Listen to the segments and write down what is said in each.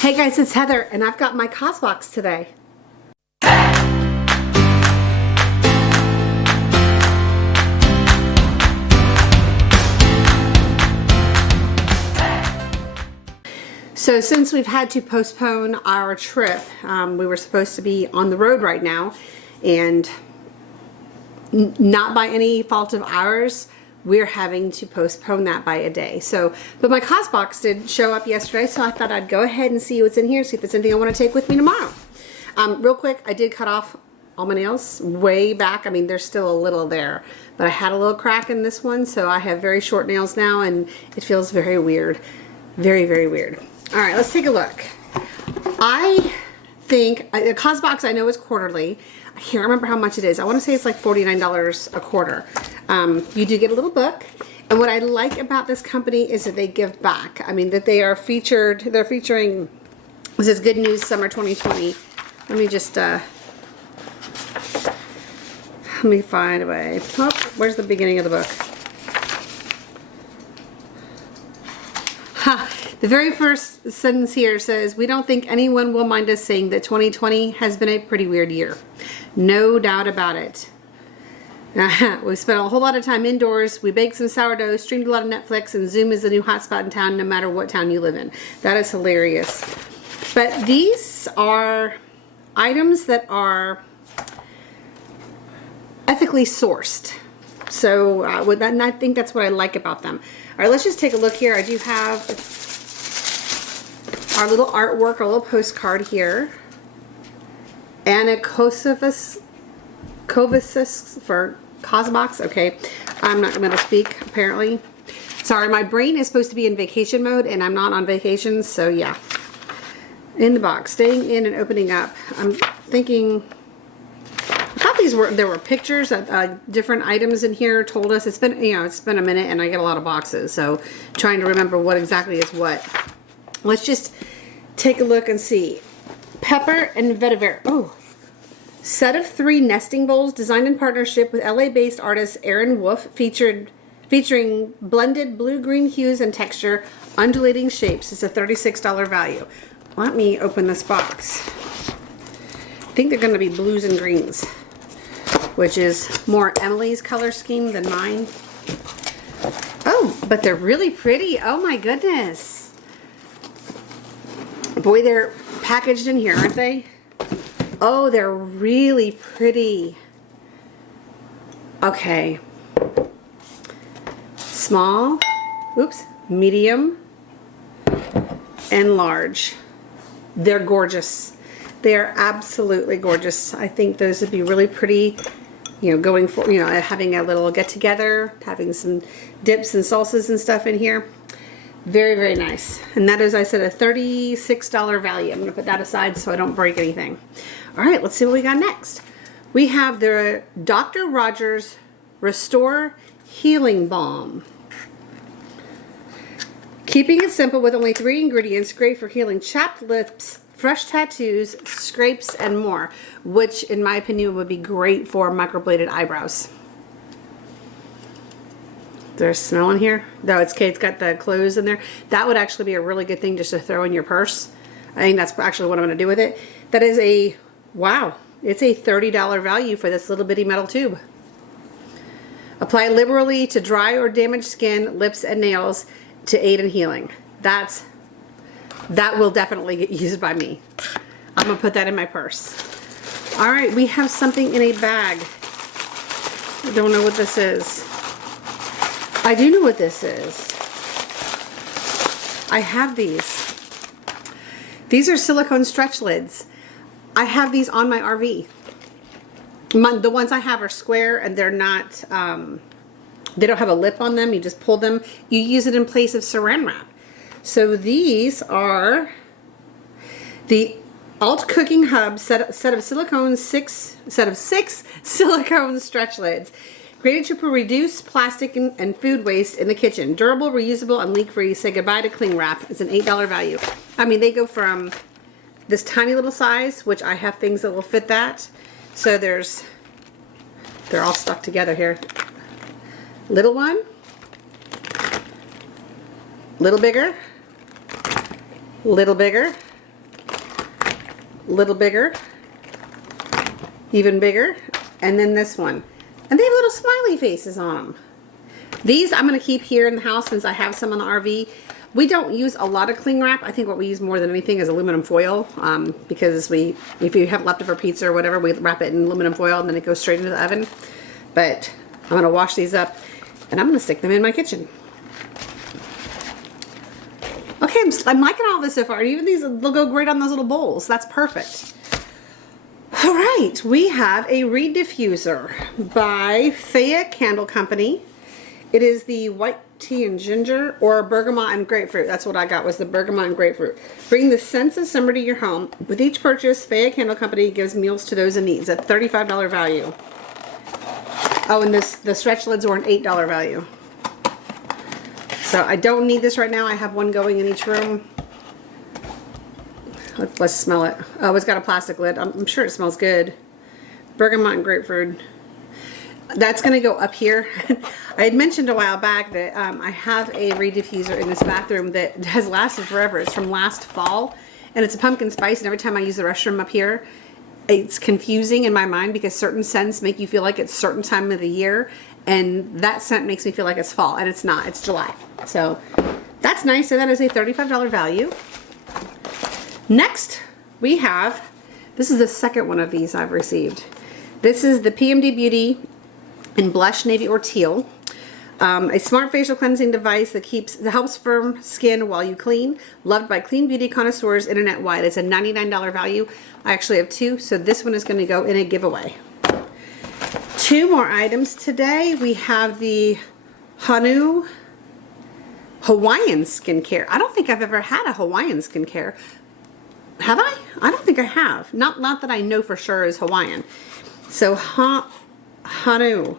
Hey guys, it's Heather, and I've got my Cosbox today. So since we've had to postpone our trip, we were supposed to be on the road right now, and not by any fault of ours, we're having to postpone that by a day. So, but my Cosbox did show up yesterday, so I thought I'd go ahead and see what's in here, see if there's anything I want to take with me tomorrow. Real quick, I did cut off all my nails way back. I mean, there's still a little there, but I had a little crack in this one, so I have very short nails now, and it feels very weird. Very, very weird. All right, let's take a look. I think, the Cosbox I know is quarterly. I can't remember how much it is. I want to say it's like $49 a quarter. You do get a little book. And what I like about this company is that they give back. I mean, that they are featured, they're featuring, this is Good News Summer 2020. Let me just, let me find a way. Oh, where's the beginning of the book? Ha! The very first sentence here says, "We don't think anyone will mind us saying that 2020 has been a pretty weird year. No doubt about it. We spent a whole lot of time indoors. We baked some sourdough, streamed a lot of Netflix, and Zoom is the new hotspot in town no matter what town you live in." That is hilarious. But these are items that are ethically sourced. So with that, and I think that's what I like about them. All right, let's just take a look here. I do have our little artwork, our little postcard here, and a Cosbox for Cosbox. Okay, I'm not going to speak apparently. Sorry, my brain is supposed to be in vacation mode, and I'm not on vacation, so yeah. In the box, staying in and opening up. I'm thinking, I thought there were pictures of different items in here. Told us it's been it's been a minute, and I get a lot of boxes, so trying to remember what exactly is what. Let's just take a look and see. Pepper and vetiver. Oh, set of 3 nesting bowls designed in partnership with LA-based artist Aaron Wolf, featuring blended blue-green hues and texture, undulating shapes. It's a $36 value. Let me open this box. I think they're going to be blues and greens, which is more Emily's color scheme than mine. Oh, but they're really pretty. Oh my goodness. Boy, they're packaged in here, aren't they? Oh, they're really pretty. Okay. Small, oops, medium, and large. They're gorgeous. They are absolutely gorgeous. I think those would be really pretty, going for, having a little get together, having some dips and salsas and stuff in here. Very, very nice. And that is, I said, a $36 value. I'm going to put that aside so I don't break anything. All right, let's see what we got next. We have the Dr. Rogers Restore Healing Balm. Keeping it simple with only 3 ingredients, great for healing chapped lips, fresh tattoos, scrapes, and more, which in my opinion would be great for microbladed eyebrows. There's smell in here. No, it's okay. It's got the clothes in there. That would actually be a really good thing just to throw in your purse. I think that's actually what I'm going to do with it. That is a, wow, it's a $30 value for this little bitty metal tube. Apply liberally to dry or damaged skin, lips, and nails to aid in healing. That will definitely get used by me. I'm going to put that in my purse. All right, we have something in a bag. I don't know what this is. I do know what this is. I have these. These are silicone stretch lids. I have these on my RV. The ones I have are square, and they're not, they don't have a lip on them. You just pull them. You use it in place of saran wrap. So these are the Alt Cooking Hub set of 6 silicone stretch lids. Created to reduce plastic and food waste in the kitchen. Durable, reusable, and leak-free. Say goodbye to cling wrap. It's an $8 value. I mean, they go from this tiny little size, which I have things that will fit that. So they're all stuck together here. Little one. Little bigger. Little bigger. little bigger, even bigger, and then this one. And they have little smiley faces on them. These I'm going to keep here in the house since I have some on the RV. We don't use a lot of cling wrap. I think what we use more than anything is aluminum foil, because if you have leftover pizza or whatever, we wrap it in aluminum foil and then it goes straight into the oven. But I'm going to wash these up and I'm going to stick them in my kitchen. Okay, I'm liking all this so far. Even these, they'll go great on those little bowls. That's perfect. All right, we have a reed diffuser by Fayette Candle Company. It is the white tea and ginger, or bergamot and grapefruit. That's what I got, was the bergamot and grapefruit. Bring the sense of summer to your home. With each purchase, Fayette Candle Company gives meals to those in need. It's a $35 value. Oh, and the stretch lids are an $8 value. So I don't need this right now. I have one going in each room. Let's smell it. Oh, it's got a plastic lid. I'm sure it smells good. Bergamot and grapefruit. That's going to go up here. I had mentioned a while back that I have a reed diffuser in this bathroom that has lasted forever. It's from last fall, and it's a pumpkin spice, and every time I use the restroom up here, it's confusing in my mind because certain scents make you feel like it's a certain time of the year, and that scent makes me feel like it's fall, and it's not. It's July. So that's nice. So that is a $35 value. Next, we have, this is the second one of these I've received. This is the PMD Beauty in Blush, Navy, or Teal. A smart facial cleansing device that helps firm skin while you clean. Loved by clean beauty connoisseurs internet-wide. It's a $99 value. I actually have two, so this one is going to go in a giveaway. Two more items today. We have the Hanu Hawaiian skincare. I don't think I've ever had a Hawaiian skincare. Have I? I don't think I have. Not that I know for sure is Hawaiian. So Hanu.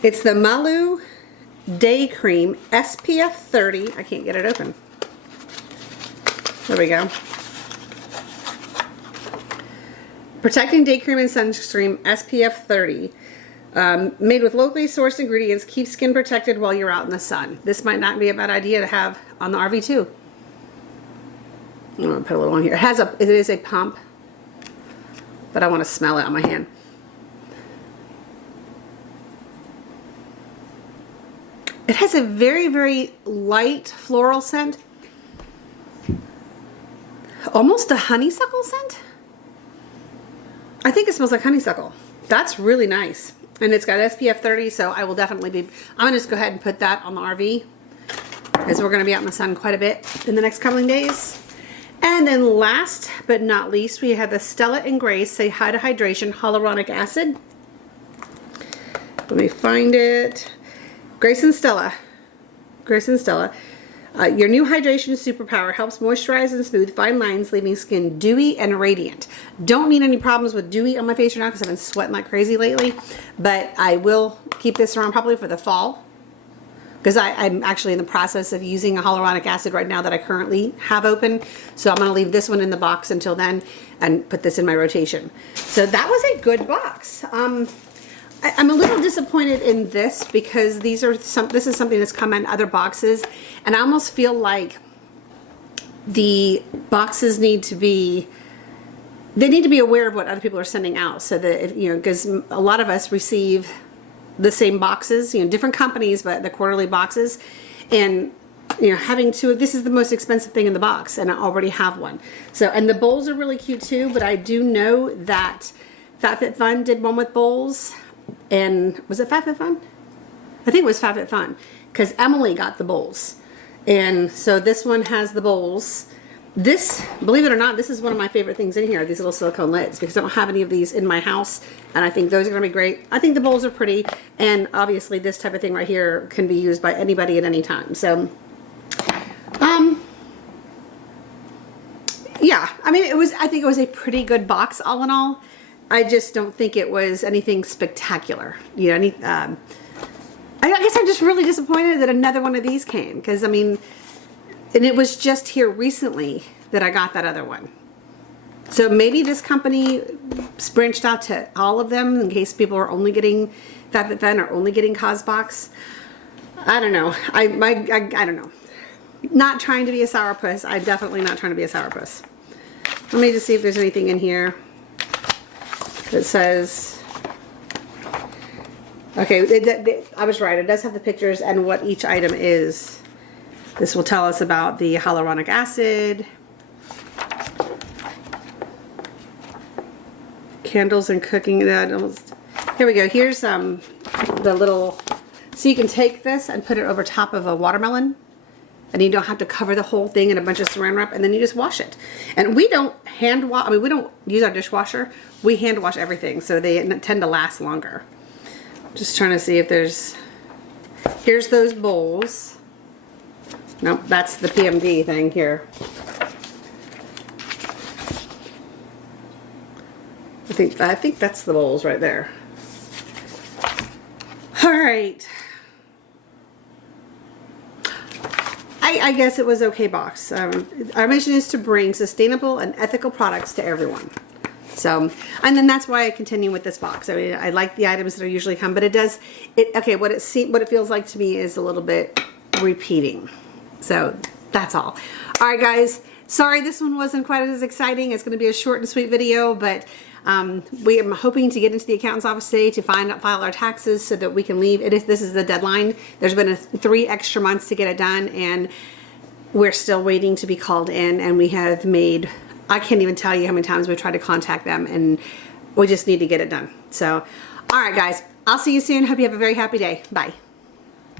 It's the Malu Day Cream SPF 30. I can't get it open. There we go. Protecting Day Cream and Sunscreen SPF 30. Made with locally sourced ingredients, keep skin protected while you're out in the sun. This might not be a bad idea to have on the RV too. I'm going to put a little on here. It is a pump, but I want to smell it on my hand. It has a very, very light floral scent. Almost a honeysuckle scent. I think it smells like honeysuckle. That's really nice. And it's got SPF 30, so I will definitely be, I'm going to just go ahead and put that on the RV, as we're going to be out in the sun quite a bit in the next coming days. And then last but not least, we have the Stella and Grace Say Hi to Hydration Hyaluronic Acid. Let me find it. Grayson Stella. Grayson Stella. Your new hydration superpower helps moisturize and smooth fine lines, leaving skin dewy and radiant. Don't need any problems with dewy on my face right now because I've been sweating like crazy lately. But I will keep this around probably for the fall, because I'm actually in the process of using a hyaluronic acid right now that I currently have open. So I'm going to leave this one in the box until then and put this in my rotation. So that was a good box. I'm a little disappointed in this because this is something that's come in other boxes, and I almost feel like the boxes need to be aware of what other people are sending out, so that if, because a lot of us receive the same boxes, different companies, but the quarterly boxes, and having two, this is the most expensive thing in the box, and I already have one. So, and the bowls are really cute too, but I do know that FabFitFun did one with bowls, and was it FabFitFun? I think it was FabFitFun, because Emily got the bowls, and so this one has the bowls. This, believe it or not, this is one of my favorite things in here, these little silicone lids, because I don't have any of these in my house, and I think those are going to be great. I think the bowls are pretty, and obviously this type of thing right here can be used by anybody at any time. So, yeah, I mean, I think it was a pretty good box all in all. I just don't think it was anything spectacular. I guess I'm just really disappointed that another one of these came, because, I mean, and it was just here recently that I got that other one. So maybe this company branched out to all of them in case people are only getting FabFitFun or only getting Cosbox. I don't know. I don't know. Not trying to be a sourpuss. I'm definitely not trying to be a sourpuss. Let me just see if there's anything in here that says, okay, I was right. It does have the pictures and what each item is. This will tell us about the hyaluronic acid, candles and cooking. Here we go. Here's the little, so you can take this and put it over top of a watermelon, and you don't have to cover the whole thing in a bunch of saran wrap, and then you just wash it. And we don't hand wash, I mean, we don't use our dishwasher. We hand wash everything, so they tend to last longer. Just trying to see if there's, here's those bowls. Nope, that's the PMD thing here. I think that's the bowls right there. All right. I guess it was okay box. Our mission is to bring sustainable and ethical products to everyone. So, and then that's why I continue with this box. I mean, I like the items that are usually come, but it does, okay, what it feels like to me is a little bit repeating. So that's all. All right, guys. Sorry this one wasn't quite as exciting. It's going to be a short and sweet video, but we are hoping to get into the accountant's office today to file our taxes so that we can leave. This is the deadline. There's been 3 extra months to get it done, and we're still waiting to be called in, and we have made, I can't even tell you how many times we've tried to contact them, and we just need to get it done. So, all right, guys. I'll see you soon. Hope you have a very happy day. Bye.